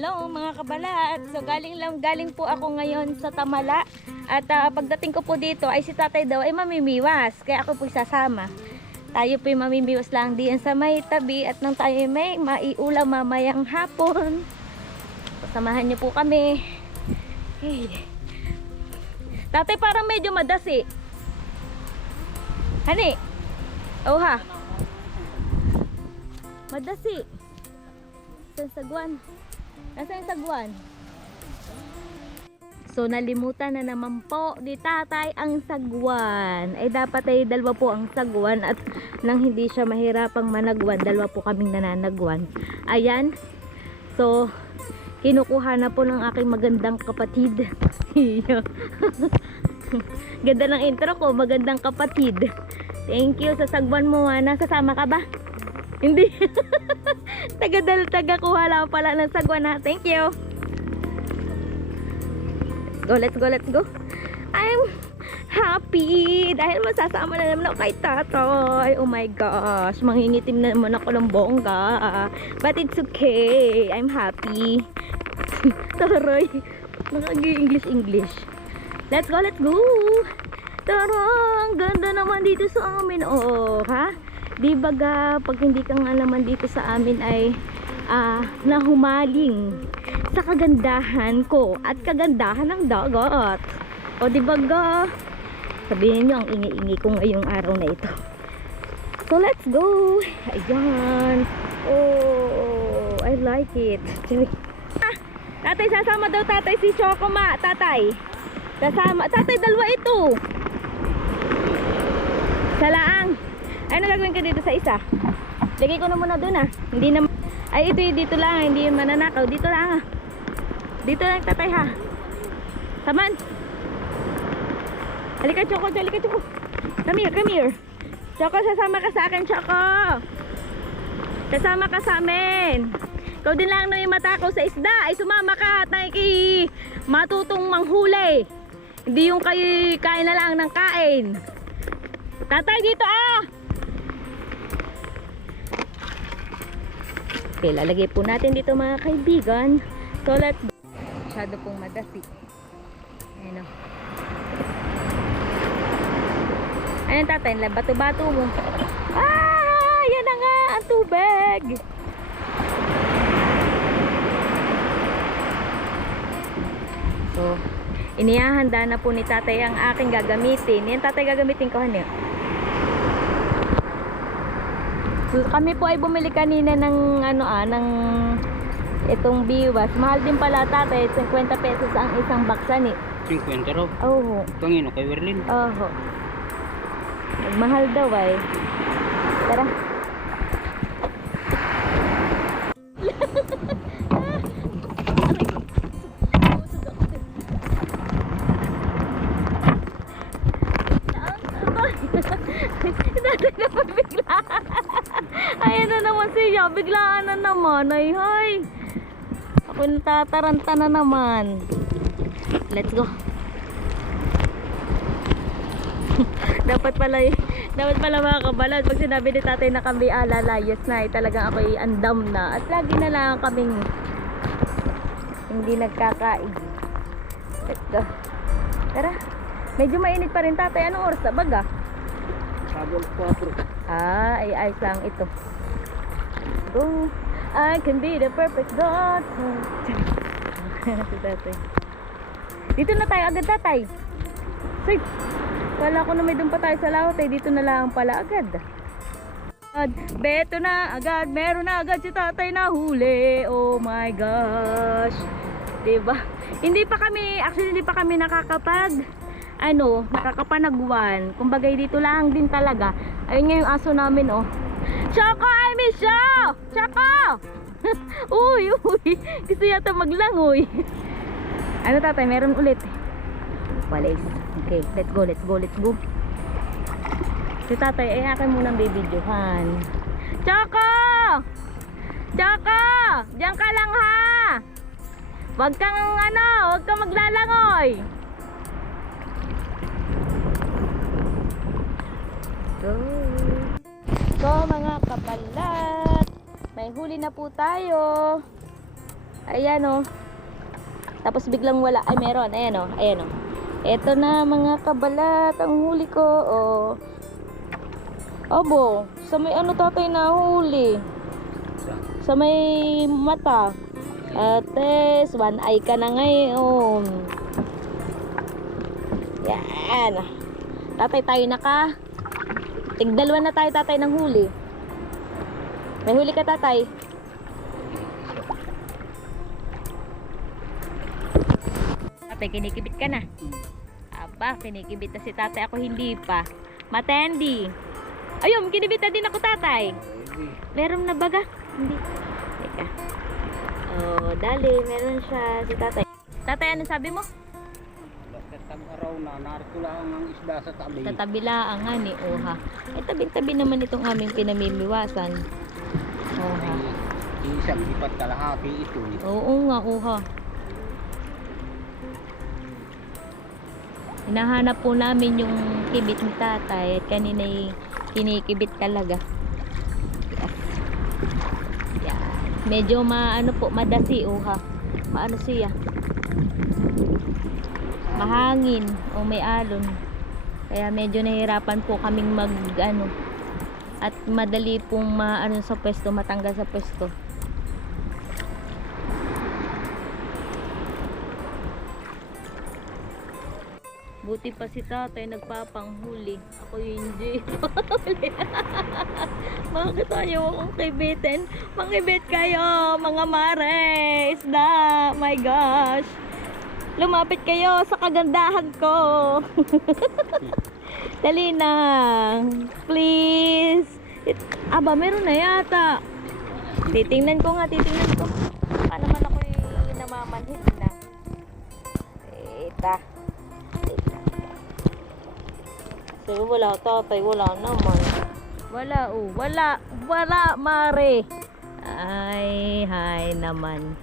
Hello mga kabalat. So galing lang galing po ako ngayon sa Tamala. At ah, pagdating ko po dito ay si tatay daw ay mamimiwas. Kaya ako po sasama. Tayo po mamimiwas lang diyan sa may tabi at nang tayo may maiulam mamayang hapon. Samahan niyo po kami. Hey. Tatay parang medyo madasi. Hani? Oh ha. Madasi. Sa sagwan. Nasaan yung sagwan? So nalimutan na naman po ni tatay ang sagwan. Ay dapat ay dalawa po ang sagwan at nang hindi siya mahirapang managwan, dalawa po kaming nananagwan. Ayan. So kinukuha na po ng aking magandang kapatid. Ganda ng intro ko, magandang kapatid. Thank you sa sagwan mo. Ha. Nasasama ka ba? Hindi. taga dal taga kuha lang pala ng sagwan ha. Thank you. Let's go, let's go, let's go. I'm happy dahil masasama na naman ako kay tatay. Oh my gosh, mangingitim na naman ako ng bongga. But it's okay. I'm happy. Taray. Nakag-English-English. Let's go, let's go. Tara, ang ganda naman dito sa amin. Oh, ha? Di ba ga, pag hindi ka nga naman dito sa amin ay ah, nahumaling sa kagandahan ko at kagandahan ng dagat. O di ba ga? Sabihin nyo ang ingi-ingi ko ngayong araw na ito. So let's go. Ayan. Oh, I like it. Ah, tatay, sasama daw tatay si Chocoma. Tatay. Sasama. Tatay, dalawa ito. Salaang. Ano gagawin ko dito sa isa? Lagay ko na muna dun ah. Hindi na Ay ito yung dito lang, hindi yung mananakaw. Dito lang ah. Dito lang tatay ha. Saman. Halika Choco, halika Choco. Come here, come here. Choco, sasama ka sa akin, Choco. Sasama ka sa amin. Ikaw din lang na yung matakaw sa isda. Ay sumama ka at matutong manghuli. Hindi yung kayo kain na lang ng kain. Tatay dito ah! Okay, lalagay po natin dito mga kaibigan. So let's Masyado pong madasi. Ayan o. Ayan tatay, bato-bato mo. Ah! Yan na nga ang tubig! So, inihahanda na po ni tatay ang aking gagamitin. Yan tatay gagamitin ko hanyo. Kami po ay bumili kanina ng ano ah, ng itong biwas. Mahal din pala tatay, 50 pesos ang isang baksan eh. 50 raw. Oo. Pangino kay Werlin. Oo. Mahal daw ay. Tara. Biglaan na naman. Ay, hay. Ako natataranta na naman. Let's go. dapat pala dapat pala mga kabalad pag sinabi ni tatay na kami alalayas na eh, talagang ako andam na at lagi na lang kaming hindi nagkakain let's go tara medyo mainit pa rin tatay anong oras na baga Sabon 4. ah ay ayos lang ito go I can be the perfect daughter si tatay dito na tayo agad tatay Sige. Wala ko na may doon pa tayo sa lawat eh. Dito na lang pala agad. Agad, Beto na agad. Meron na agad si tatay na huli. Oh my gosh. Diba? Hindi pa kami, actually hindi pa kami nakakapag ano, nakakapanagwan. Kumbaga dito lang din talaga. Ayun nga yung aso namin oh. Choco, Choco! uy, uy. Gusto yata maglangoy. ano tatay, meron ulit. Walis. Okay, let's go, let's go, let's go. Si tatay, ay akin munang bibidyohan. Choco! Choco! Diyan ka lang ha! Wag kang ano, wag kang maglalangoy. Go. So mga kabalat, may huli na po tayo. Ayan oh. Tapos biglang wala. Ay, meron. Ayan oh. Ayan oh. Ito na mga kabalat. Ang huli ko. Oh. Abo. Sa may ano tatay na huli. Sa may mata. Ates, one eye ka na ngayon. Yan. Tatay tayo naka. Tigdalwa na tayo tatay ng huli. May huli ka tatay. Tatay, kinikibit ka na. Aba, kinikibit na si tatay. Ako hindi pa. Matendi. Ayun, kinibit na din ako tatay. Meron na baga? Hindi. Teka. Oh, dali. Meron siya si tatay. Tatay, ano sabi mo? Basta tag-araw na, narito lang ang isda sa tabi. Tatabilaan nga ni Oha. Eh, tabi-tabi naman itong aming pinamimiwasan. Oha. Isang lipat kalahati ito. Oo nga, Oha. Hinahanap po namin yung kibit ni tatay at kanina'y kinikibit talaga. Yes. Yan. Medyo maano po, madasi, Oha. Maano siya? Mahangin o may alon. Kaya medyo nahihirapan po kaming mag ano at madali pong maano sa pwesto, matanggal sa pwesto. Buti pa si tatay nagpapanghuli. Ako hindi. Bakit ayaw akong kibitin? Mangibit kayo, mga mare. Isda. My gosh. Lumapit kayo sa kagandahan ko. Dali na. Please. It- Aba, meron na yata. Titingnan ko nga, titingnan ko. Paano man ako namamanhit na. Eta. So, wala tatay, wala naman. Wala, oh, wala, wala, mare. Ay, hay naman.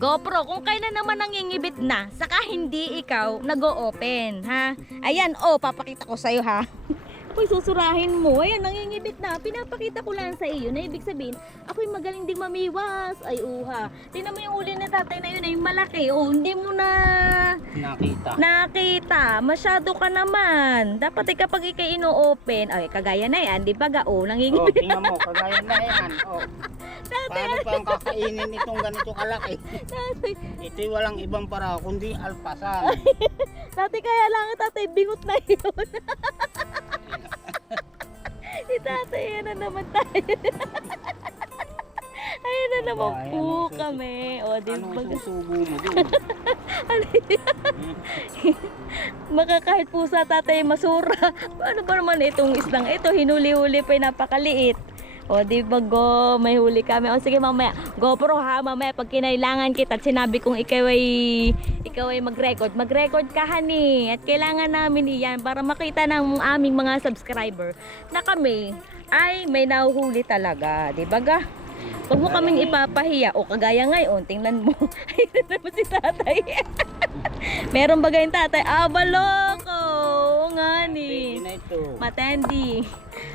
GoPro, kung kailan naman nangingibit na, saka hindi ikaw nag-o-open, ha? Ayan, oh, papakita ko sa'yo, ha? Uy, susurahin mo. Ayan, nangingibit na. Pinapakita ko lang sa iyo na ibig sabihin, ako'y magaling ding mamiwas. Ay, uha. Tingnan mo yung uli na tatay na yun ay malaki. Oh, hindi mo na Nakita. nakita. Masyado ka naman. Dapat eh, kapag ikay ino-open, ay, kagaya na yan, di ba ga? Oh, Oh, nangingibit. tingnan mo, kagaya na yan. Oh, paano pa ang kakainin itong ganito kalaki? Tatay, Ito'y walang ibang para kundi alpasan. Dati kaya lang tatay, bingot na yun. si tatay, yan na naman tayo. Ayan na naman Ay, po anong susi- kami. O, di Anong ba? susubo mo doon? Maka kahit pusa tatay masura. Ano ba naman itong islang ito? Hinuli-huli pa napakaliit. O, di ba go? May huli kami. O, sige mamaya. GoPro ha, mamaya pag kinailangan kita at sinabi kong ikaw ay, ikaw ay mag-record. Mag-record ka, honey. At kailangan namin iyan para makita ng aming mga subscriber na kami ay may nahuhuli talaga. Di ba ga? Huwag mo kaming ipapahiya. O, kagaya ngayon, tingnan mo. Ayun na naman si tatay. Meron ba yung tatay? Ah, baloko! Oo nga Pwede ni. na ito. Matendi.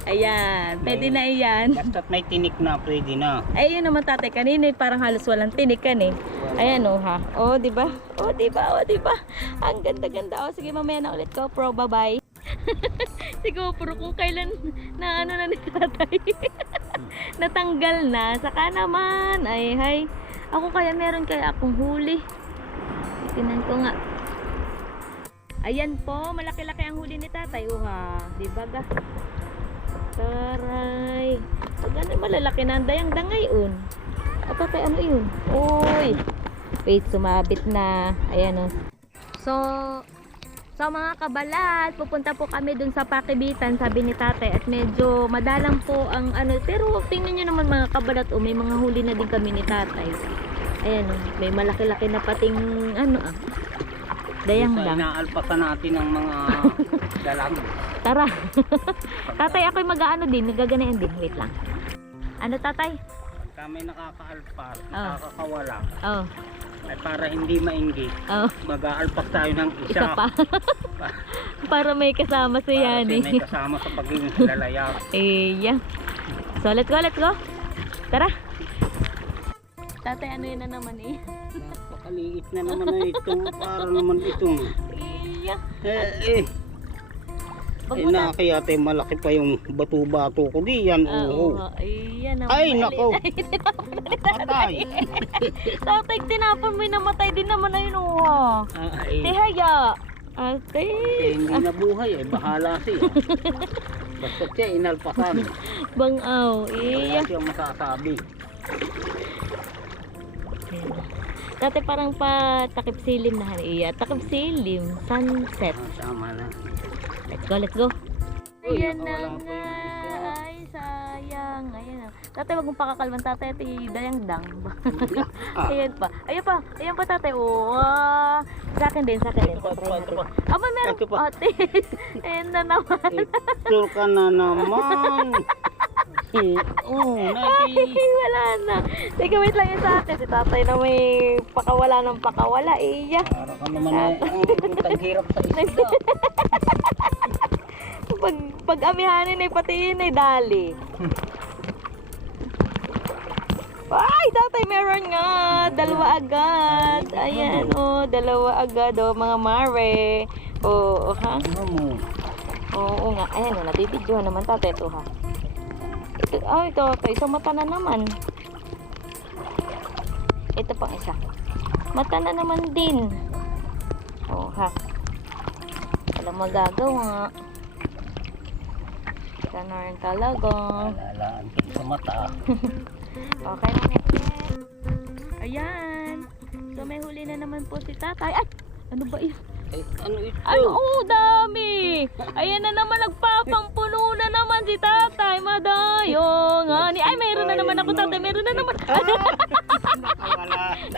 Ayan, pwede na iyan. Basta't may tinik na, pwede na. Ayun naman tatay, kanina eh, parang halos walang tinik kan eh. Ayan oh ha. Oh, di ba? Oh, di ba? Oh, di ba? Ang ganda-ganda. Oh, sige mamaya na ulit ko. Pro, bye-bye. si GoPro kung kailan na ano na ni tatay. Natanggal na. Saka naman. Ay, hay. Ako kaya meron kaya akong huli. Tingnan ko nga. Ayan po, malaki-laki ang huli ni tatay. Uha, di ba ga? Taray. Pag ano malalaki na ang dayang dangay un. At tatay, ano yun? Uy. Wait, sumabit na. Ayan o. So, sa mga kabalat, pupunta po kami dun sa pakibitan, sabi ni tatay. At medyo madalang po ang ano. Pero tingnan nyo naman mga kabalat, o may mga huli na din kami ni tatay. Ayan o, may malaki-laki na pating ano ah. Dayang lang. inaalpasan natin ng mga dalang. Tara. tatay, ako'y mag-ano din, nagaganayan din. Wait lang. Ano tatay? Kami nakakaalpas, Ah. nakakawala. Oh, Ay para hindi mainggit, oh, mag-aalpas tayo ng isa. isa pa. Para may kasama si Para Yani. may kasama sa pagiging lalayap. Eh, yeah. So, let's go, let's go. Tara. Tatay, ano yun na naman eh? Napakaliit na naman na itong para naman itong Iya. eh eh. Wag Eh na. kaya tayo malaki pa yung bato-bato ko di yan. Ah, Oo. oo. Ayan ang Ay, mali. nako. Ay, tinapon na ni tatay. Patay. Tatay, tinapon mo yung namatay din naman na yun, oh. Ay, Tihaya. Ate. eh, hindi na buhay eh. Bahala siya. Basta siya inalpasan. Bangaw. Wala Iya. siyang masasabi. Dati parang pa takip silim na iya. Takip silim. Sunset. Ah, tama na. Let's go, let's go. Ayan na nga. Ay, sayang. Ayan na. Tatay, wag mong pakakalman. Tatay, ati dayang dang. Ah. Ayan pa. Ayan pa. Ayan pa, tatay. Oh, ah. Sa akin din, sa akin din. Ito pa, ito pa, ito. Aba, meron. Ito pa. Ate. Ayan na naman. Ito ka na naman. Oo, naki. Ay, wala na. Teka, wait lang yun sa akin. Si tatay na may pakawala ng pakawala. Iya. Para ka naman eh, ang taghirap sa isda. Pag, pag amihanin ay patiin ay dali. Ay, tatay, meron nga. Dalawa agad. Ayan, oh, dalawa agad, oh, mga mare. Oo, oh, ha? Ano mo? Oo nga. Ayan, oh, nabibidyohan naman tatay ito, ha? Ito, ay, ito, ito, isang mata na naman. Ito pang isa. Mata na naman din. Oo, ha? Walang magagawa. Ika rin talaga. Alalaan ka sa mata. Okay na ulit. Ayan. So, may huli na naman po si tatay. Ay! Ano ba yun? Eh, ano ito? Ano? Oh, dami! Ayan na naman, nagpapampuno na naman si tatay. Madayong. Ani. Ay, mayroon na naman ako, tatay. Mayroon na naman.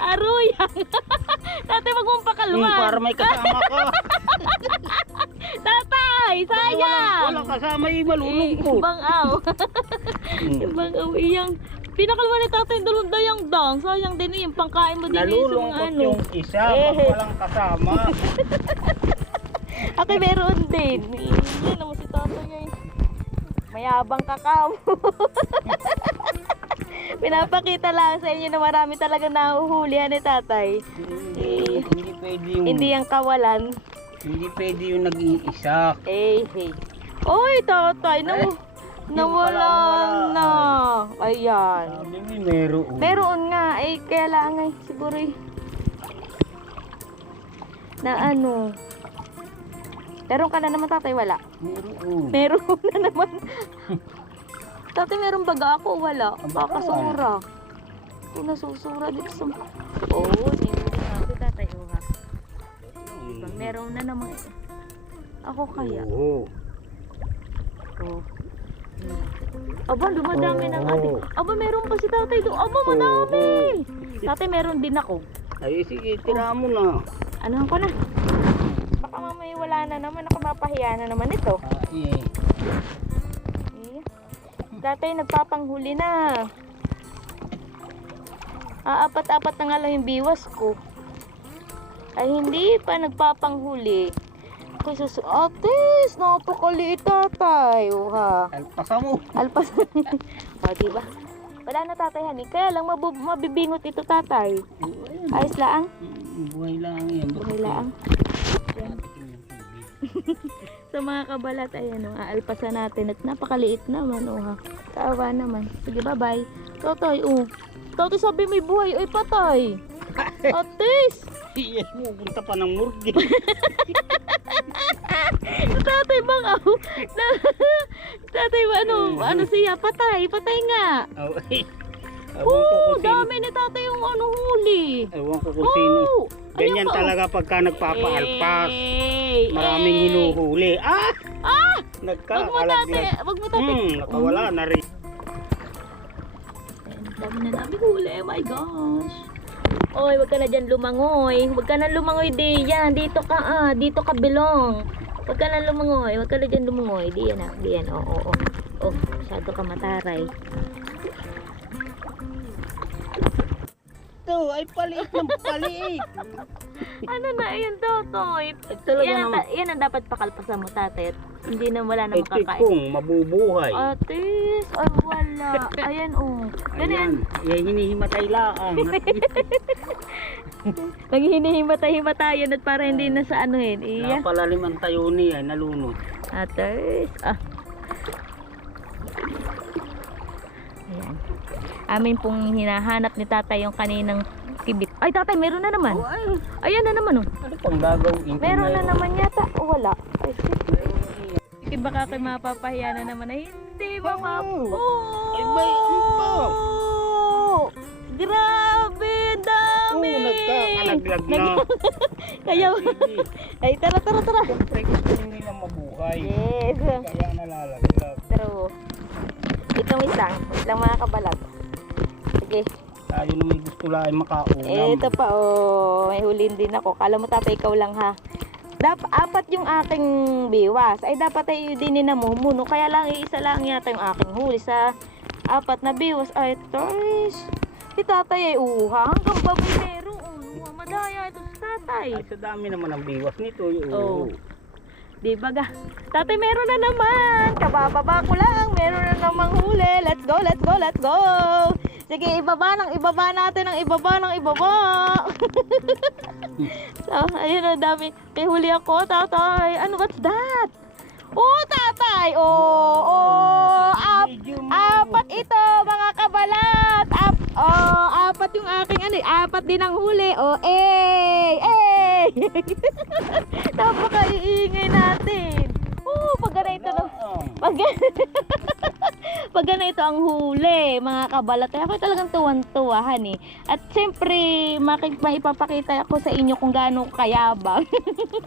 Aruyang. tatay, wag mong Hmm, pakalma. para may kasama ka. Tatay, sayang. Wala kasama yung Eh, malulungkot. Bangaw. Hmm. Bangaw, iyang. Pinakalma ni tatay dalawang dayang dang. Sayang din yung pangkain mo din yung sa mga Nalulungkot ano. yung isa pag Eh. walang kasama. Ako meron din. Yan naman si tatay ay. Mayabang kakam. Pinapakita lang sa inyo na marami talaga nahuhulihan ni tatay. Hindi, hindi pwede yung, Hindi yung kawalan. Hindi pwede yung nag-iisa. Eh, hey. Oy, tatay, na Eh, nawala wala. na. Ayan. Sabi mo meron. Meron nga, eh, kaya lang ay, siguro eh. Na ano. Meron ka na naman tatay, wala. Meron. Meron na naman. Tatay, meron baga ako? Wala. Baka Kakasura. Ito nasusura dito sa... Oh, Diba, meron na naman. ito. Ako kaya. Oo. Oh. Aba, dumadami ng Oo. ate. Aba, meron pa si tatay doon. Aba, madami. Tatay, meron din ako. Ay, sige, tira mo na. Ano ko na? Baka mamaya wala na naman. Ako mapahiya na naman ito. Ah, eh. Eh, Tatay, nagpapanghuli na. Aapat-apat na nga lang yung biwas ko. Ay, hindi pa nagpapanghuli. Ako susu... Atis, napakaliit tatay. Uha. Alpasa mo. Alpas. o, diba? Wala na tatay, honey. Kaya lang mabu- mabibingot ito tatay. Ayos lang. Mm, Buhay lang yan. Buhay lang. Sa mga kabalat, ayan o, aalpasan natin at napakaliit naman, o ha. Kaawa naman. Sige, bye-bye. Totoy, o. Totoy sabi may buhay, oy patay. Atis! Yes mo, punta pa ng murgi. Tatay bang ako? Tatay ba ano? Ano siya? Patay, patay nga. Oh, eh. Oo, dami ni tatay yung ano huli. Ewan ko kung sino. Oo. Ganyan oh. talaga pagka nagpapaalpas. Eh, Maraming eh. hinuhuli. Ah! Ah! Nagkaalaglag. wag mo tatay. Hmm, nakawala na rin. Dami na namin huli, oh my gosh. Oy, wag ka na dyan lumangoy. Wag ka na lumangoy di yan. Dito ka ah, dito ka belong. Wag ka na lumangoy. Wag ka na dyan lumangoy. Di yan ah, di yan. Oo, oo, oo. Oh, masyado ka mataray. Ito ay paliit ng paliit. Ano na, ayun, Totoy. Talaga Yan ang, naman. yan ang dapat pakalpasan mo, tatay. Hindi na wala na Eh, makakain. tikong, mabubuhay. Atis, ay wala. Ayan oh. Ganyan. Ayan, eh, hinihimatay laang. Naghihinihimatay-himatayan at para hindi na sa ano eh. Iya. Napalalim ang tayo niya, nalunod. Atis. Ah. Ayan. Amin pong hinahanap ni tatay yung kaninang. Ay tatay, meron na naman. Oh, ay, Ayan na naman oh. ano pang gagawin? Meron na naman yata. O wala. Ay, shit. Sige, baka kayo mapapahiya na naman na hindi mapap... Oh! Ay, ano ba? Grabe, dami! Oo, nagkakalaglag na. Kaya, ay tara, tara, tara. Siyempre gusto nila mabuhay. Yes. Kaya nalalaglag. True. Itong isang, lang mga kabalag. Sige. Tayo na may gusto lang ay makaulam. Ito pa, oh. May hulin din ako. Kala mo tatay, ikaw lang ha. Dap apat yung aking biwas. Ay, dapat ay din na mo muno. Kaya lang, isa lang yata yung aking huli sa apat na biwas. Ay, toys. Si tatay ay uha. Hanggang babay meron. Oh, madaya ito sa tatay. Ay, sa dami naman ang biwas nito. Yung, Oo. Di ba ga? Tatay, meron na naman. Kabababa ko lang. Meron na namang huli. Let's go, let's go, let's go. Sige, ibaba ng ibaba natin ng ibaba ng ibaba. so, ayun na dami. May huli ako, tatay. Ano, what's that? Oh, tatay. Oh, oh. Ap apat ito, mga kabalat. Ap oh, apat yung aking ano, eh, apat din ang huli. Oh, eh, eh. Napaka-iingay natin. Oh, pag ganito. Oo. Pag, pag ganito ang huli, mga kabalat, kaya ako talagang tuwan-tuwa, honey. At siyempre, maki- maipapakita ako sa inyo kung gaano kayabang.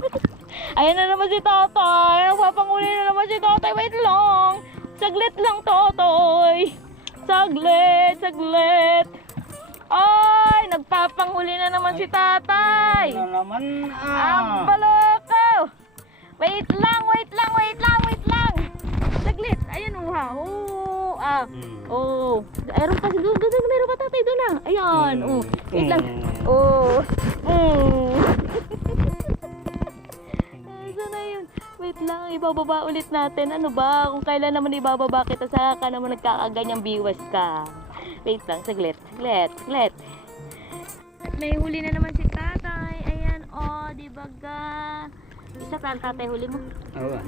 Ayan na naman si Totoy. Nagpapanguli na naman si Totoy. Wait lang. Saglit lang, Totoy. Saglit, saglit. Ay, nagpapanghuli na naman si Tatay. Ano naman Ang ah. Wait lang, wait lang, wait lang, wait lang! Saglit, ayun oh ha. Oh, ah. Hmm. Oh, ayun pa doon, doon, doon, meron pa tatay doon ah. Ayan, oh. Wait lang. Hmm. Oh. Mm. Saan na yun? Wait lang, ibababa ulit natin. Ano ba? Kung kailan naman ibababa kita sa ka naman nagkakaganyang biwas ka. Wait lang, saglit, saglit, saglit. At may huli na naman si tatay. Ayan, oh, di ba ga? Isa pa ang tatay huli mo. Oo.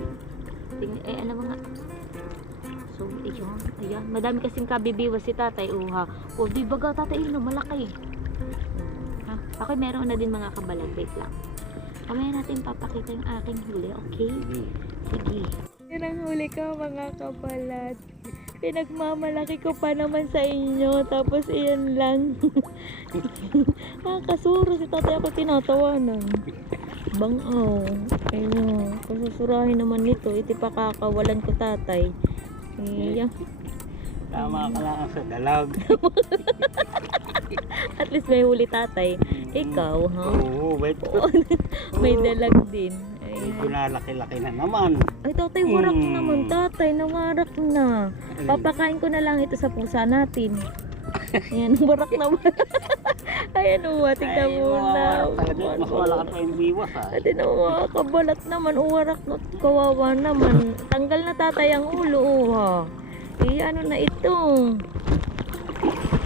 Ting eh, alam mo nga. So, ayun, ayan. Madami kasing kabibiwas si tatay, uha. O, di ba ga, tatay, yun, malaki. Ha? Ako meron na din mga kabalag. Wait lang. Kamaya natin papakita yung aking huli, okay? Sige. Yan ang huli ko, mga kabalat. Pinagmamalaki ko pa naman sa inyo, tapos iyan lang. Nakakasuro si tatay ako tinatawanan. Bangaw. Ayun, kasusurahin naman nito. Iti pa kakawalan ko tatay. Iya. Tama ka lang sa dalag. At least may huli tatay. Ikaw, ha? Oo, wait. May dalag din. Ay, Medyo nalaki-laki na naman. ay tatay, warak Hmm. naman tatay. Nawarak na. Papakain ko na lang ito sa pusa natin. Ayan, warak na Ayan, uwa, tignan Ay, mo na. Mas malaki pa yung biwas ah. Ate na mga kabalat naman, uwarak na kawawa naman. Tanggal na tatay ang ulo, uha. Eh, ano na ito?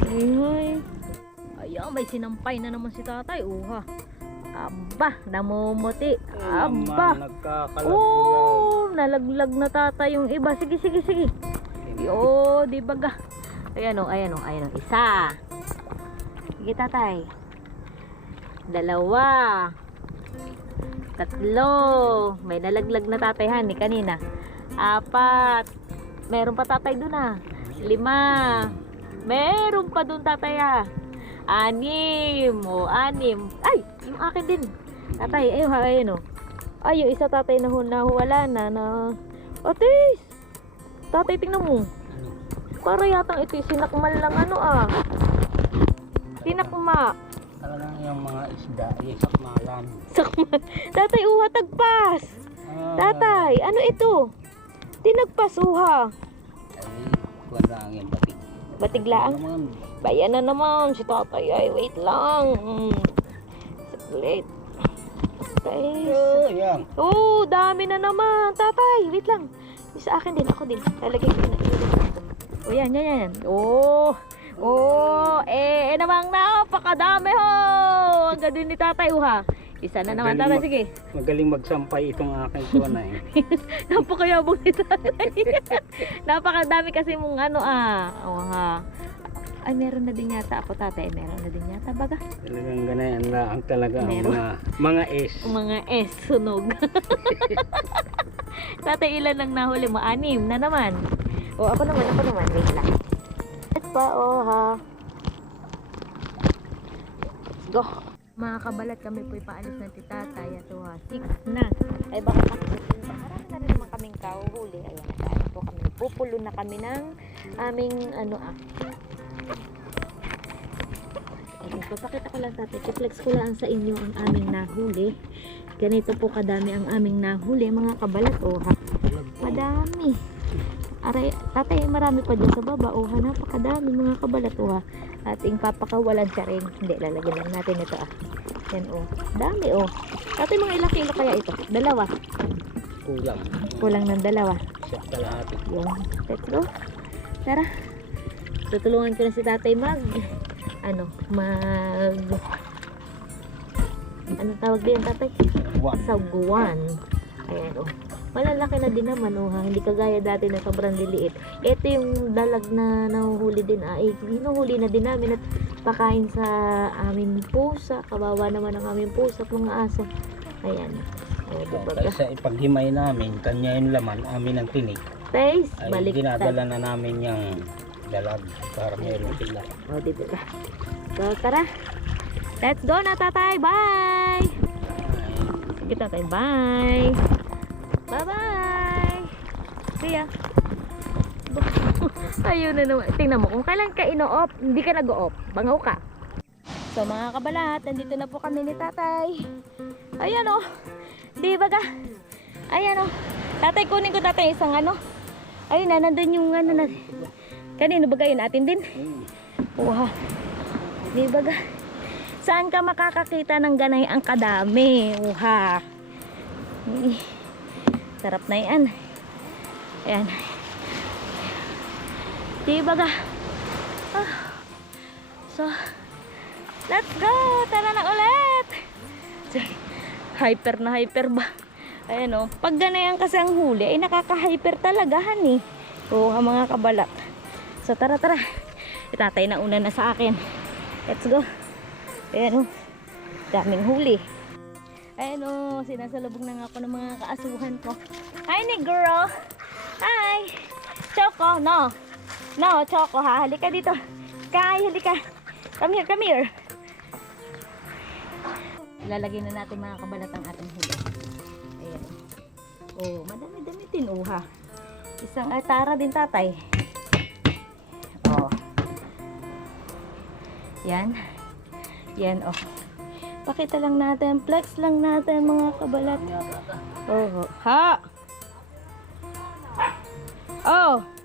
Ay, ay. Ayan, may sinampay na naman si tatay, uha. Aba, namumuti. Aba. Oh, nalaglag na tatay yung iba. Sige, sige, sige. Yo, di ba ga? Ayan o, ayan o, ayan o. Isa. Sige, tatay. Dalawa. Tatlo. May nalaglag na tatay, hani, kanina. Apat. Meron pa tatay dun ah. Lima. Meron pa dun tatay ah. Anim. O, anim. Ay, yung akin din. Tatay, ayun ha, ayun o. Ay, yung isa tatay na hu- nahuwala na na... Atis! Tatay, tingnan mo. Para yatang ito yung sinakmal lang ano ah. Sinakma. Talagang yung mga isda, yung sakmalan. Sakmal. Tatay, uha, tagpas. Ah, Tatay, ano ito? Tinagpas, uha. Ay, wala yung batik. Batiglaang. Naman, Bayan na naman si tatay. Ay, wait lang. Mm. Saglit. Guys. Oh, yan. Oh, dami na naman. Tatay, wait lang. Sa akin din, ako din. Lalagay ko na dito. Oh, yan, yan, yan. Oh, oh, eh, eh namang napakadami ho. Ang ganda ni tatay, oh, ha. Isa na naman, tatay, sige. Magaling magsampay itong aking tuwan eh. Napakayabong ni tatay. Napakadami kasi mong ano, ah. Oh, ha. Ay, meron na din yata ako, tatay. Meron na din yata, baga. Talagang ganayan lang talaga ang Meron. mga, mga S. Mga S, sunog. tatay, ilan lang nahuli mo? Anim na naman. O, ako naman, ako naman. Wait lang. Let's pa, oh, ha. Let's go. Mga kabalat kami po ipaalis ng titatay at oh, ha. Six na. Ay baka kasi marami na rin naman kaming kahuhuli. Ayan, nakaano po kami. Pupulo na kami ng aming ano ah. Ayun, papakita ko lang tatay. I-flex ko lang sa inyo ang aming nahuli. Ganito po kadami ang aming nahuli mga kabalat. Oh, ha. Madami. Aray, tatay, marami pa dyan sa baba. Oh, napakadami mga kabalat. Oh, ha. Ating papakawalan siya rin. Hindi, lalagyan lang natin ito ah. Yan, oh. Dami, oh. Tatay, mga ilang kilo kaya ito? Dalawa. Kulang. Kulang ng dalawa. Siya kalahati. Yun. Let's go. Tara. Tutulungan ko na si tatay mag ano, mag ano tawag din tatay? One. Saguan. Ayan oh. Malalaki na din naman oh ha. Hindi kagaya dati na sobrang liliit. Ito yung dalag na nahuhuli din ah. Eh, hinuhuli na din namin at pakain sa aming pusa. Kawawa naman ang aming pusa at mga aso. Ayan. Oh, diba ka? Kaysa ipaghimay namin, kanya yung laman, amin ang tinig, Guys, ay balik dinadala na namin yung dalag para meron sila. O, di ba? So, tara. Let's go na, tatay. Bye! Sige, tatay. Bye! Bye-bye! See ya! Ayun na naman. Tingnan mo, kung kailan ka ino-off, hindi ka nag-off. Bangaw ka. So, mga kabalat, nandito na po kami ni tatay. Ayan o. Di ba ka? Ayan o. Tatay, kunin ko tatay isang ano. Ayun na, nandun yung ano na. Kanino ba yun? Atin din? Wow. Di ba ga? Saan ka makakakita ng ganay ang kadami? Uha. Eh, Sarap na yan. Ayan. Di ba ga? Ah. So, let's go! Tara na ulit! Hyper na hyper ba? Ayan o. Pag ganayan kasi ang huli, ay nakaka-hyper talaga, hani. Oo, ang mga kabalat. So, tara, tara. Itatay na una na sa akin. Let's go. Ayan o. Daming huli. Ayan o. Sinasalubog na ako ng mga kaasuhan ko. Hi, ni girl. Hi. Choco, no. No, Choco ha. Halika dito. Sky, halika. Come here, come here. Lalagay na natin mga kabalat ang ating huli. Ayan. Oh, madami-dami din oh ha. Isang atara din tatay. Oh. Yan. Yan, oh. Pakita lang natin. Flex lang natin, mga kabalat. Oh, ha! Oh!